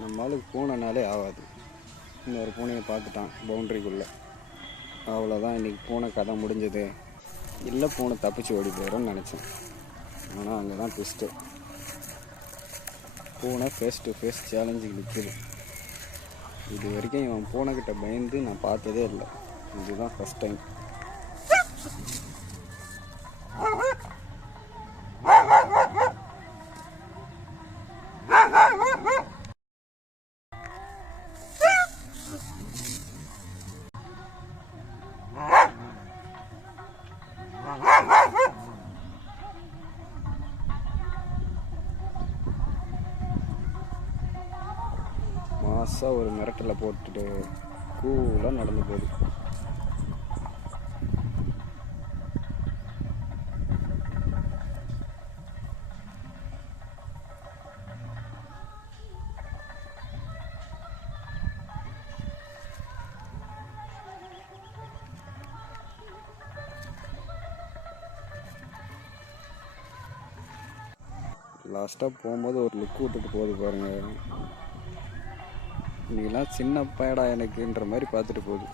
நம்மளுக்கு பூனைனாலே ஆகாது. இன்னொரு பூனையை பார்த்துட்டான் பவுண்ட்ரிக்குள்ளே, அவ்வளோதான். இன்றைக்கி பூனை கதை முடிஞ்சது. இல்லை, பூனை தப்பிச்சு ஓடி போயிடும்னு நினச்சேன். ஆனால் அங்கே தான் ட்விஸ்ட்டு. பூனை ஃபேஸ் டு ஃபேஸ் சேலஞ்சுக்கு நிற்கிது. இது வரைக்கும் இவன் பூனைக்கிட்ட பயந்து நான் பார்த்ததே இல்லை. இதுதான் ஃபஸ்ட் டைம். மாசாக ஒரு மிரட்டலை போட்டுட்டு கூலாக நடந்து போகுது. லாஸ்ட்டாக போகும்போது ஒரு லுக் விட்டுட்டு போகுது பாருங்கள். நீங்களாம் சின்ன பயடா எனக்குன்ற மாதிரி பார்த்துட்டு போகுது.